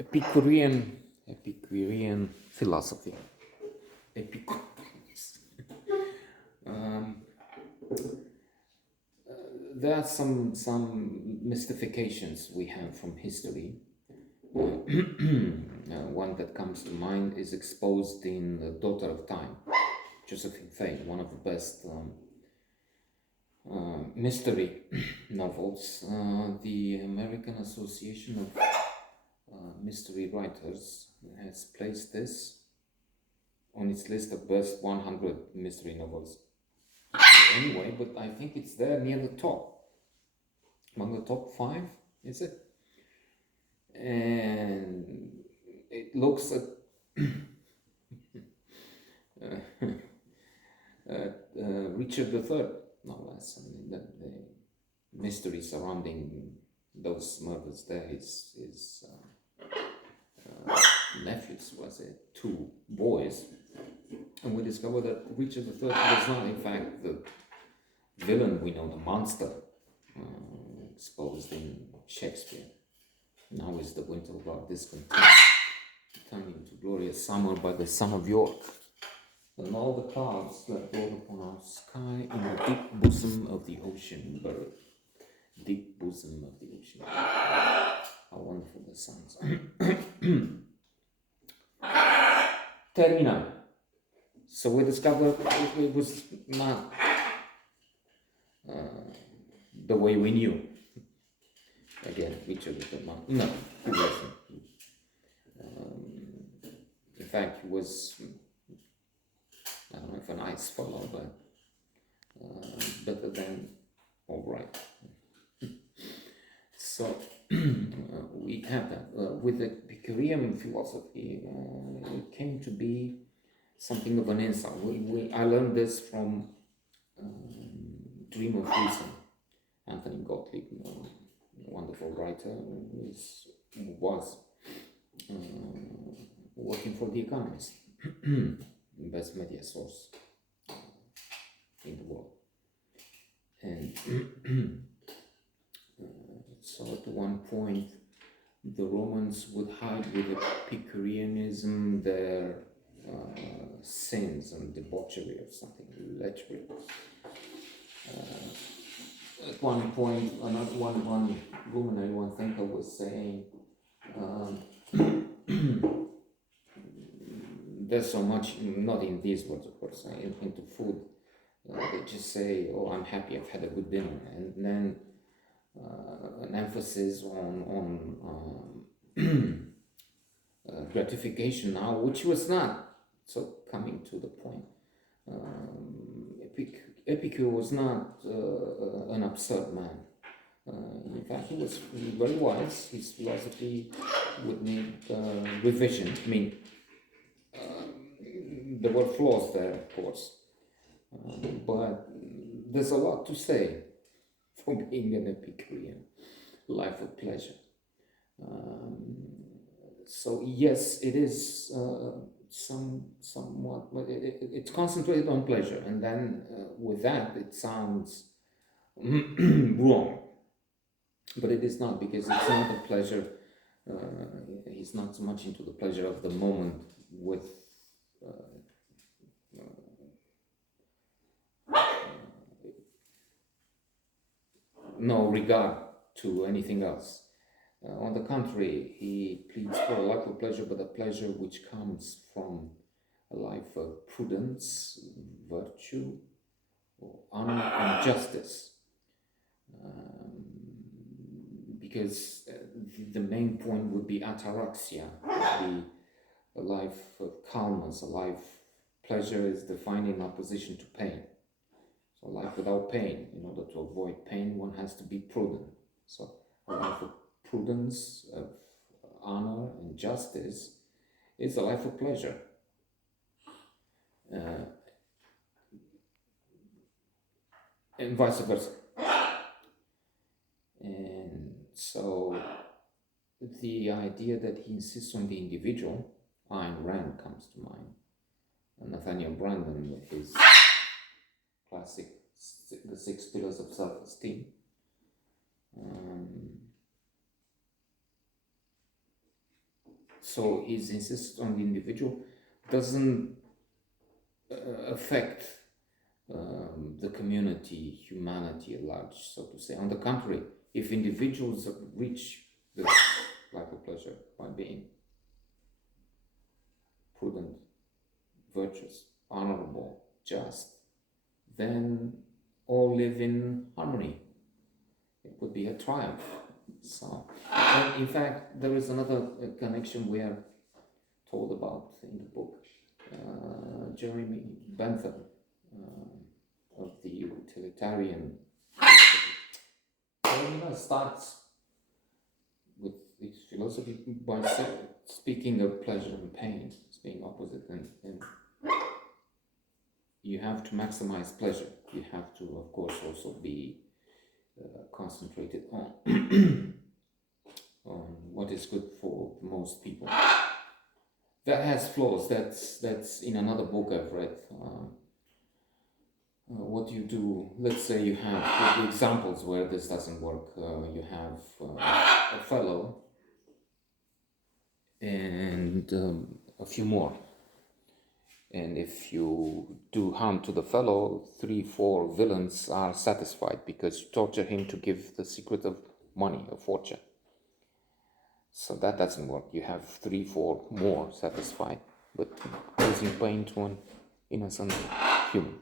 Epicurean philosophy. Um, there are some mystifications we have from history. One that comes to mind is exposed in The Daughter of Time, Josephine Fay, one of the best mystery novels. The American Association of Mystery Writers has placed this on its list of best 100 mystery novels. Anyway, but I think it's there near the top, among the top 5, is it? And it looks at Richard III, no less. I mean, the mystery surrounding those murders there, his nephews, was it, 2 boys, and we discovered that Richard III was not, in fact, the villain we know, the monster exposed in Shakespeare. Now is the winter of our discontent, turning to glorious summer by the son of York, and all the clouds that roll upon our sky in the deep bosom of the ocean buried. Deep bosom of the ocean. How wonderful the sounds. Termina. So we discovered it was not the way we knew. Again, Richard was the man. No, he wasn't. In fact, he was, I don't know if a nice fellow, but better than all right. So we have that. With the Epicurean philosophy, it came to be something of an insight. I learned this from Dream of Reason, Anthony Gottlieb, a wonderful writer who was working for The Economist, the best media source in the world. And so at one point, the Romans would hide with Epicureanism their sins and debauchery or something, lechery. At one point, one luminary, one thinker was saying, there's so much, not in these words of course, into food, they just say, oh, I'm happy, I've had a good dinner, and then an emphasis on gratification now, which was not so coming to the point. Epicure was not an absurd man. In fact, he was very wise. His philosophy would need revision. I mean, there were flaws there, of course, but there's a lot to say for being an Epicurean. Life of pleasure. So yes, it is somewhat, but it's concentrated on pleasure, and then with that it sounds wrong, but it is not, because it's not a pleasure. He's not so much into the pleasure of the moment with no regard to anything else. On the contrary, he pleads for a life of pleasure, but a pleasure which comes from a life of prudence, virtue, honor, and justice. Because the main point would be ataraxia, would be a life of calmness, a life. Pleasure is defined in opposition to pain. So life without pain. In order to avoid pain, one has to be prudent. So a life of prudence, of honor and justice is a life of pleasure. And vice versa. And so the idea that he insists on the individual, Ayn Rand comes to mind, and Nathaniel Branden with his classic The 6 Pillars of Self-Esteem. So his insistence on the individual doesn't affect the community, humanity at large, so to say. On the contrary, if individuals reach this life of pleasure by being prudent, virtuous, honorable, just, then all live in harmony. It would be a triumph. So, and in fact, there is another connection we are told about in the book. Jeremy Bentham of the utilitarian philosophy starts with his philosophy by speaking of pleasure and pain as being opposite, and you have to maximize pleasure. You have to, of course, also be concentrated on on what is good for most people. That has flaws. That's in another book I've read. What do you do? Let's say you have examples where this doesn't work. You have a fellow and a few more. And if you do harm to the fellow, 3-4 villains are satisfied because you torture him to give the secret of money, of fortune. So that doesn't work. You have 3-4 more satisfied, but causing pain to an innocent human.